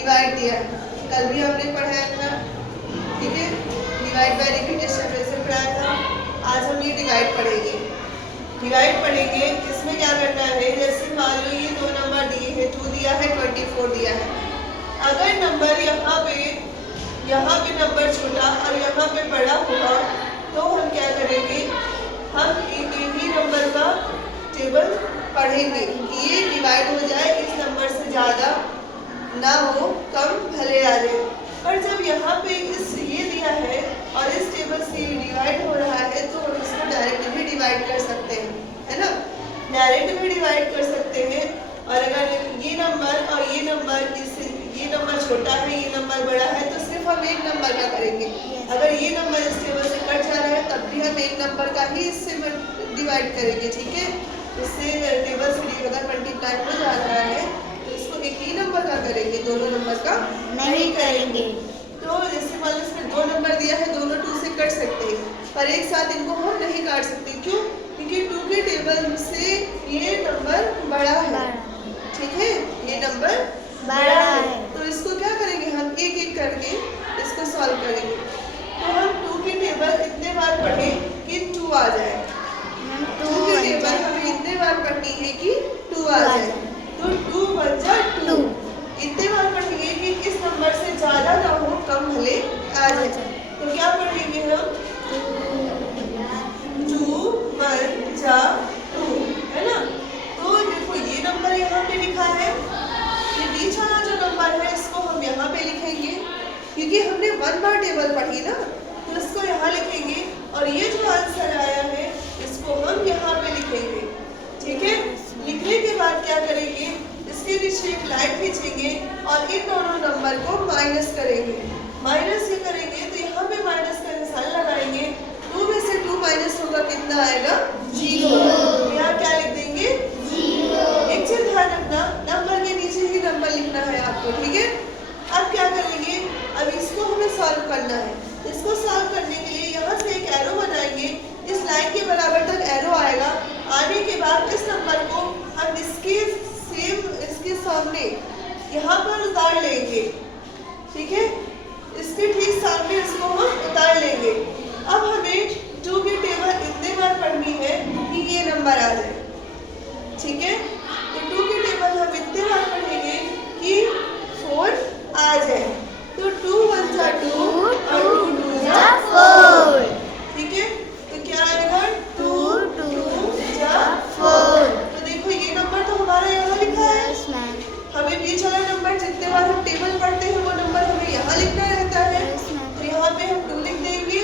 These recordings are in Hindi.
डिवाइड दिया है, कल भी हमने पढ़ाया था, ठीक है, डिवाइड बाय रिपीटेशन वैसे पढ़ाया था। आज हम ये डिवाइड पढ़ेंगे। डिवाइड पढ़ेंगे, इसमें क्या करना है, जैसे मान लो ये दो नंबर दिए हैं, 2 दिया है, 24 दिया है। अगर नंबर यहाँ पे नंबर छोटा और यहाँ पे बड़ा होगा तो हम क्या करेंगे, हम एक ही नंबर का टेबल पढ़ेंगे कि ये डिवाइड हो जाए, इस नंबर से ज़्यादा ना हो, कम भले आ जाए। पर जब यहाँ पे इस ये दिया है और इस टेबल से डिवाइड हो रहा है तो हम इसको डायरेक्ट भी डिवाइड कर सकते हैं, है ना, डायरेक्ट भी डिवाइड कर सकते हैं। और अगर ये नंबर और ये नंबर छोटा है, ये नंबर बड़ा है, तो सिर्फ हम एक नंबर का करेंगे। अगर ये नंबर इस टेबल से कट जा रहा है तब भी हम एक नंबर का ही इससे डिवाइड करेंगे, ठीक है। इससे टेबल से अगर मल्टीप्लाई हो जा रहा है तो इसको एक ही नंबर का करेंगे, दोनों नंबर का नहीं करेंगे। तो जैसे मान लो इसमें 2 नंबर दिया है, दोनों 2 से कट सकते हैं, पर एक साथ इनको हम नहीं काट सकते। क्यों? क्योंकि 2 के टेबल से ये नंबर बड़ा है, ठीक है, ये नंबर बड़ा है। तो इसको क्या करेंगे, हम एक एक करके इसको सॉल्व करेंगे। तो हम 2 की टेबल इतने बार पढ़ें कि 2 आ जाए। 2 की टेबल हमें इतने बार पढ़नी है कि 2 आ जाए। तो 2 1 जा 2, इतने बार पढ़ेंगे कि इस नंबर से ज़्यादा ना हो, कम भले आ जाए। तो क्या पढ़ेंगे हम, 2 1 जा 2, है ना। तो देखो ये नंबर यहाँ पे लिखा है, ये बीच वाला जो नंबर है इसको हम यहाँ पे लिखेंगे, क्योंकि हमने 1 बार टेबल पढ़ी ना, तो इसको यहाँ लिखेंगे। और ये जो आंसर आया है इसको हम यहाँ पे लिखेंगे, ठीक है। लिखने के बाद क्या करेंगे, इसके नीचे एक लाइन खींचेंगे और इन दोनों नंबर को माइनस करेंगे। माइनस ये करेंगे तो यहाँ पे माइनस का निशान लगाएंगे। 2 में से 2 माइनस होगा, कितना आएगा, 0। यहाँ क्या लिख देंगे, 0। एक चीज ध्यान रखना, नंबर के नीचे ही नंबर लिखना है आपको, ठीक है। अब क्या करेंगे, अब इसको हमें सॉल्व करना है। इसको सॉल्व करने के लिए यहाँ से एक एरो बनाएंगे, इस लाइन के बराबर तक एरो आएगा। आने के बाद इस नंबर को हम इसके सामने यहाँ पर उतार लेंगे, ठीक है, इसके ठीक सामने इसको हम उतार लेंगे। अब हमें 2 की टेबल इतने बार पढ़नी है कि ये नंबर आ जाए, ठीक है। तो 2 की टेबल हम इतने बार पढ़ेंगे कि 4 आ जाए। तो 2 1 जा 2 और 2 2 जा 4, ठीक है। तो क्या आएगा, 2 2 जा 4। तो देखो ये नंबर तो हमारा यहाँ लिखा है, हमें बीच वाला नंबर जितने बार हम टेबल पढ़ते हैं वो नंबर हमें यहाँ लिखना रहता है। तो यहाँ पे हम 2 लिख देंगे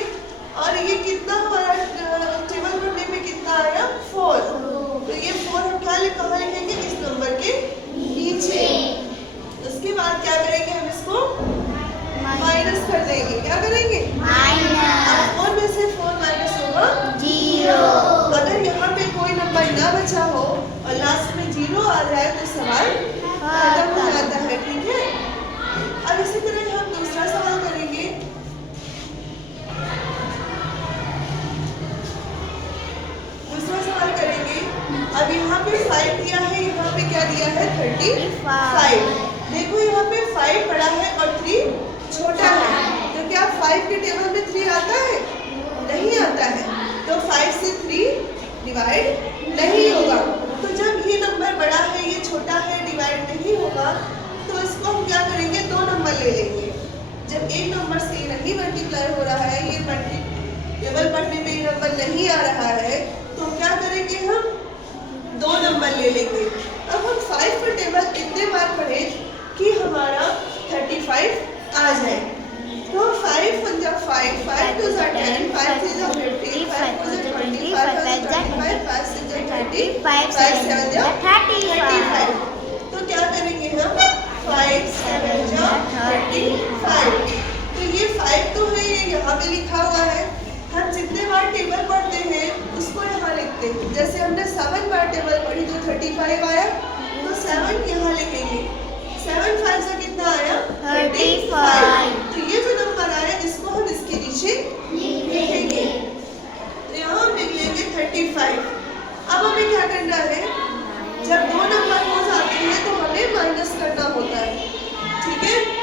और ये कितना हमारा टेबल पढ़ने में कितना आया, 4। तो ये 4 हम कहाँ लिखेंगे, इस नंबर के नीचे। उसके बाद क्या करेंगे, हम इसको माइनस कर देंगे। क्या करेंगे, माइनस। 4 में से 4 माइनस होगा 0। अगर यहाँ पे कोई नंबर ना बचा हो और लास्ट में 0 आ जाए तो सवाल खत्म हो जाता है, ठीक है। अब इसी तरह हम दूसरा सवाल करेंगे। अब यहाँ पे 5 दिया है, यहाँ पे क्या दिया है, 35। देखो यहाँ पे 5 बड़ा है और 3 छोटा है, तो क्या 5 के टेबल में 3 आता है, नहीं आता है। तो 5 से 3 डिवाइड नहीं होगा। तो जब ये नंबर बड़ा है, ये छोटा है, डिवाइड नहीं होगा, तो इसको हम क्या करेंगे, 2 नंबर ले लेंगे। जब एक नंबर से नहीं मल्टीप्लाई हो रहा है, ये टेबल पढ़ने में ये नंबर नहीं आ रहा है, तो क्या करेंगे, हम 2 नंबर ले लेंगे। अब हम 5 का टेबल इतने बार पढ़ें कि हमारा 35 आ जाए। तो 5 1 जा 5, 5 2 जा 10, 5 3 जा 15, 5 4 जा 20, 5 5 जा 25, 5 6 जा 30, 5 7 जा 35। तो क्या करेंगे हम, 5 7 जा 35। तो ये 5 तो है, ये यहाँ पे लिखा हुआ है। हम जितने बार टेबल पढ़ते हैं उसको यहाँ लिखते हैं। जैसे हमने 7 बार टेबल पढ़ी तो 35 आया, तो 7 यहाँ लिखेंगे। 7 5 से कितना आया, 35। तो ये जो नंबर आया इसको हम इसके नीचे लिखेंगे। तो यहाँ हम लिख लेंगे 35। अब हमें क्या करना है, जब 2 नंबर हो जाते हैं तो हमें माइनस करना होता है, ठीक है।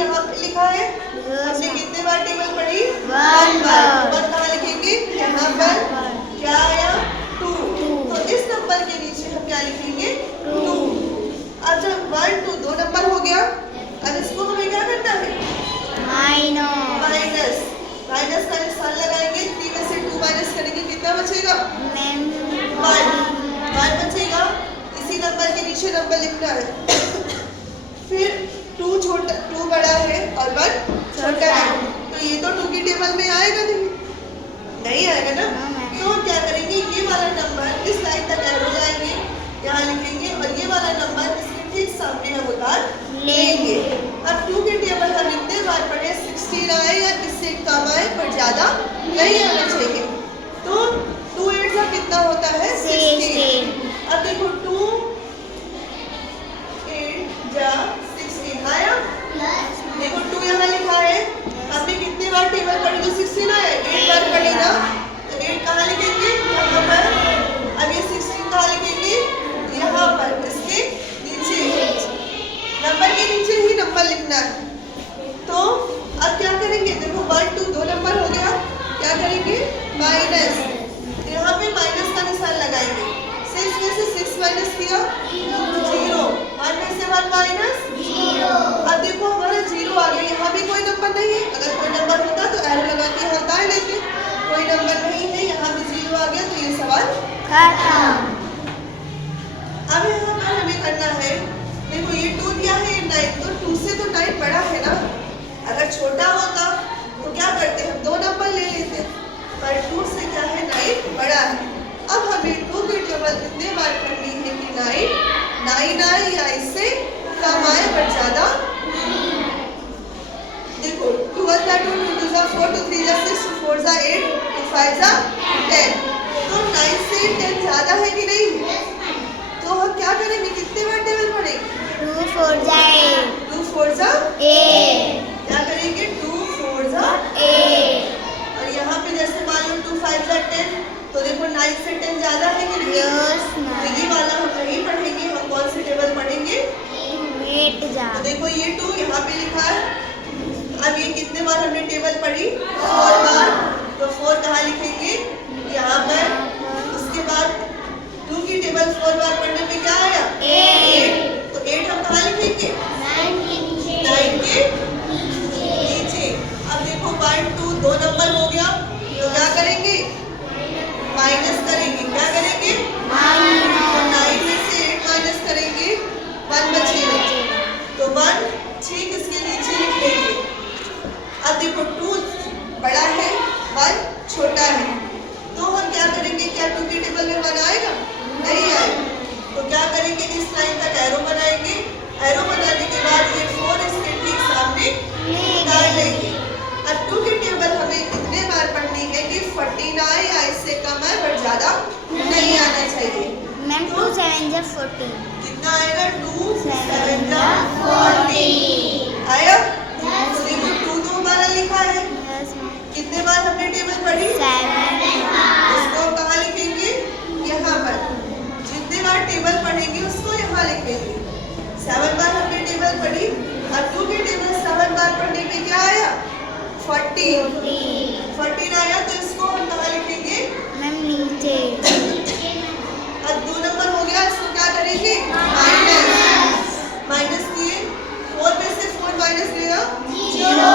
यहाँ पे लिखा है, हमने कितने बार टेबल पढ़ी? 1 बार। 1 कहाँ लिखेंगे? यहाँ पर क्या आया? 2। तो इस नंबर के नीचे हम क्या लिखेंगे? 2। अब जब 1 2 दो नंबर हो गया, अब इसको हमें क्या करना है? माइनस। माइनस का निशान लगाएंगे, 3 में से 2 माइनस करेंगे, कितना बचेगा? 1 बचेगा। इसी नंबर के नीचे नंबर लिखना है। फिर 2 बड़ा है और 1 छोटा है, तो ये तो 2 की टेबल में आएगा नहीं आएगा ना। तो हम क्या करेंगे, ये वाला नंबर इस लाइन तक एरो जाएंगे, यहाँ लिखेंगे, और ये वाला नंबर इसके ठीक सामने हम उतार लेंगे। अब 2 की टेबल हम इतने बार पढ़े, 16 आए या इससे कम आए, पर ज्यादा नहीं आना चाहिए। तो 2 8 का कितना होता है? 16। अब देखो 2 8 जा 16 आया। देखो 2 यहाँ लिखा है, हमने कितने बार टेबल पढ़ी? तो 16 आया, 8 बार पढ़ी ना, तो 8 कहाँ लिखेंगे? यहाँ पर। अब ये 16 कहाँ लिखेंगे? यहाँ पर, इसके नीचे, नंबर के नीचे ही नंबर लिखना है। तो अब क्या करेंगे? देखो 1 2 दो नंबर हो गया, क्या करेंगे? माइनस। यहाँ पे माइनस का निशान लगाएंगे, 6 में से 6 माइनस किया 0, 1 में से 1 माइनस 0। अब देखो हमारा 0 आ गया, यहाँ भी कोई नंबर नहीं है। अगर कोई नंबर होता तो एरो लगा के यहाँ उतार लेते, कोई नंबर नहीं है, यहाँ भी 0 आ गया, तो ये सवाल खत्म। अब यहाँ पर हमें करना है, देखो ये 2 दिया है, ये 9, तो 2 से तो 9 बड़ा है ना। अगर छोटा होता तो क्या करते, हम 2 नंबर ले लेते, पर 2 से क्या है, 9 बड़ा है। अब हमें 2 की टेबल इतने बार करनी है कि 9 आए या इससे कम आए, पर ज्यादा। देखो 2 1 जा 2 2 2 जा 4 2 3 जा 6 2 4 जा 8 2 5 जा 10। तो 9 से 10 ज्यादा है कि नहीं? तो हम क्या करेंगे, कितने बार टेबल पढ़ेंगे? 2 4 जा 8 2 4 जा 8। क्या करेंगे? 2 4 जा 8। और यहाँ पे जैसे मान लो 2 5 जा 10, तो देखो 9 से 10 ज्यादा है कि नहीं? तो ये वाला हम नहीं पढ़ेंगे, हम कौन सी टेबल पढ़ेंगे? 8 जा। तो देखो ये 2 यहाँ पे लिखा है। अब ये कितने बार हमने टेबल पढ़ी? 4 बार। तो 4 कहाँ लिखेंगे? यहाँ पर। उसके बाद 2 की टेबल 4 बार पढ़ने पे क्या आया? 8। तो 8 हम कहाँ लिखेंगे? 9 के नीचे। अब देखो 1 2 दो नंबर हो गया, तो क्या करेंगे? माइनस करेंगे। क्या करेंगे? तो 9 में से 8 माइनस करेंगे, 1 बचेगा, तो 1 ठीक इसके नीचे लिख लेंगे। अब देखो 2 बड़ा है, 1 छोटा है, तो हम क्या करेंगे? क्या 2 की टेबल में 1 आएगा? नहीं आएगा। तो क्या करेंगे? इस लाइन तक एरो बनाएंगे, एरो बनाने के बाद ये 4 इसके ठीक सामने डाल लेंगे। अब 2 की टेबल हमें कितने बार पढ़नी है कि 14 आए या इससे कम आए, पर ज्यादा नहीं आना चाहिए। मैम 2 7 जा 14 कितना आएगा? 2 7 जा 14 आया। तो देखो 2 तो हमारा लिखा है, कितने बार हमने टेबल पढ़ी? 7। उसको कहाँ लिखेंगे? यहाँ पर। जितने बार टेबल पढ़ेंगे उसको यहाँ लिखेंगे। 7 बार हमने टेबल पढ़ी, अब 2 की टेबल 7 बार पढ़ने पे क्या आया? 14 आया, तो इसको हम कहाँ लिखेंगे? मैम नीचे। अब 2 नंबर हो गया, इसको क्या करेंगे? माइनस किए, 4 में से 4 माइनस गया 0।